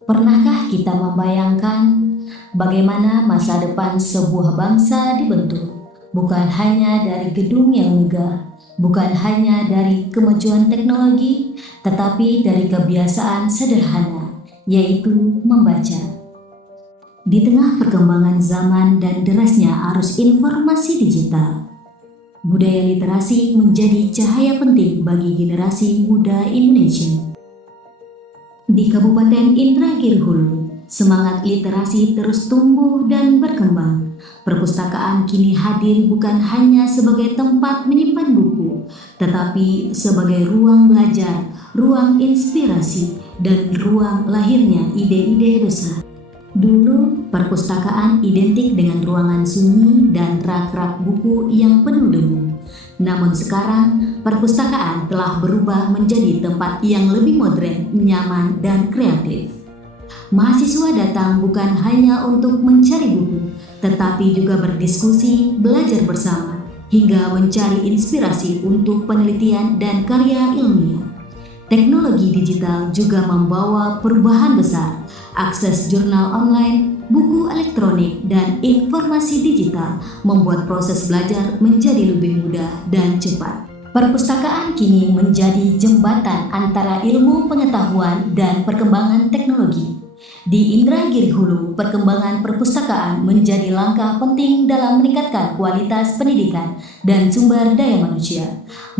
Pernahkah kita membayangkan bagaimana masa depan sebuah bangsa dibentuk? Bukan hanya dari gedung yang megah, bukan hanya dari kemajuan teknologi, tetapi dari kebiasaan sederhana, yaitu membaca. Di tengah perkembangan zaman dan derasnya arus informasi digital, budaya literasi menjadi cahaya penting bagi generasi muda Indonesia. Di Kabupaten Indragiri Hulu, semangat literasi terus tumbuh dan berkembang. Perpustakaan kini hadir bukan hanya sebagai tempat menyimpan buku, tetapi sebagai ruang belajar, ruang inspirasi, dan ruang lahirnya ide-ide besar. Dulu, perpustakaan identik dengan ruangan sunyi dan rak-rak buku yang penuh debu. Namun sekarang, perpustakaan telah berubah menjadi tempat yang lebih modern, nyaman, dan kreatif. Mahasiswa datang bukan hanya untuk mencari buku, tetapi juga berdiskusi, belajar bersama, hingga mencari inspirasi untuk penelitian dan karya ilmiah. Teknologi digital juga membawa perubahan besar. Akses jurnal online, buku elektronik, dan informasi digital membuat proses belajar menjadi lebih mudah dan cepat. Perpustakaan kini menjadi jembatan antara ilmu pengetahuan dan perkembangan teknologi. Di Indragiri Hulu, perkembangan perpustakaan menjadi langkah penting dalam meningkatkan kualitas pendidikan dan sumber daya manusia.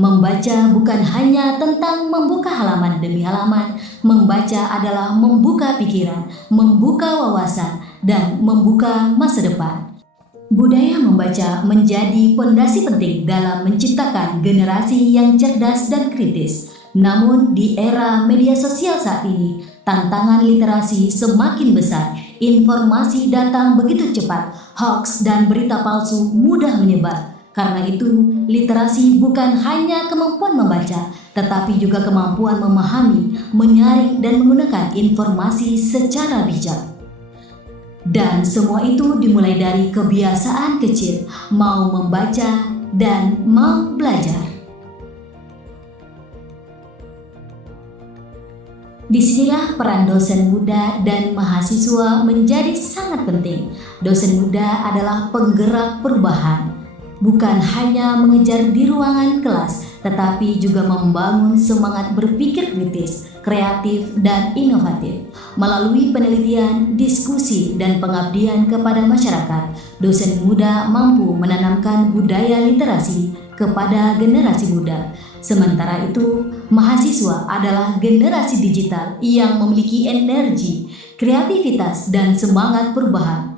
Membaca bukan hanya tentang membuka halaman demi halaman, membaca adalah membuka pikiran, membuka wawasan, dan membuka masa depan. Budaya membaca menjadi fondasi penting dalam menciptakan generasi yang cerdas dan kritis. Namun di era media sosial saat ini, tantangan literasi semakin besar. Informasi datang begitu cepat, hoax dan berita palsu mudah menyebar. Karena itu, literasi bukan hanya kemampuan membaca, tetapi juga kemampuan memahami, menyaring, dan menggunakan informasi secara bijak. Dan semua itu dimulai dari kebiasaan kecil, mau membaca dan mau belajar. Disinilah peran dosen muda dan mahasiswa menjadi sangat penting. Dosen muda adalah penggerak perubahan, bukan hanya mengejar di ruangan kelas, tetapi juga membangun semangat berpikir kritis, kreatif, dan inovatif. Melalui penelitian, diskusi, dan pengabdian kepada masyarakat, dosen muda mampu menanamkan budaya literasi kepada generasi muda. Sementara itu, mahasiswa adalah generasi digital yang memiliki energi, kreativitas, dan semangat perubahan.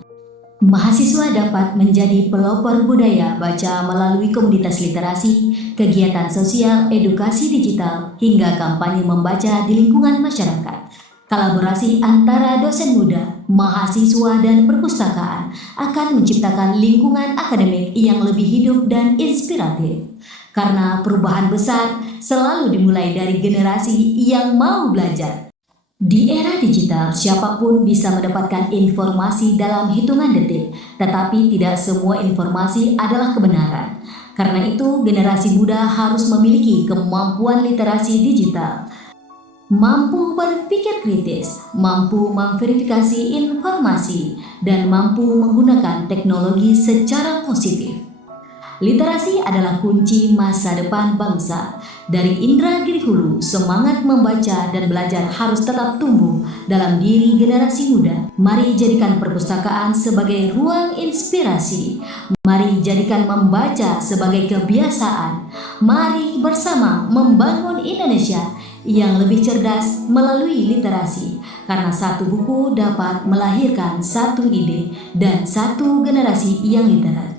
Mahasiswa dapat menjadi pelopor budaya baca melalui komunitas literasi, kegiatan sosial, edukasi digital, hingga kampanye membaca di lingkungan masyarakat. Kolaborasi antara dosen muda, mahasiswa, dan perpustakaan akan menciptakan lingkungan akademik yang lebih hidup dan inspiratif. Karena perubahan besar selalu dimulai dari generasi yang mau belajar. Di era digital, siapapun bisa mendapatkan informasi dalam hitungan detik, tetapi tidak semua informasi adalah kebenaran. Karena itu, generasi muda harus memiliki kemampuan literasi digital, mampu berpikir kritis, mampu memverifikasi informasi, dan mampu menggunakan teknologi secara positif. Literasi adalah kunci masa depan bangsa. Dari Indragiri Hulu, semangat membaca dan belajar harus tetap tumbuh dalam diri generasi muda. Mari jadikan perpustakaan sebagai ruang inspirasi. Mari jadikan membaca sebagai kebiasaan. Mari bersama membangun Indonesia yang lebih cerdas melalui literasi. Karena satu buku dapat melahirkan satu ide dan satu generasi yang literat.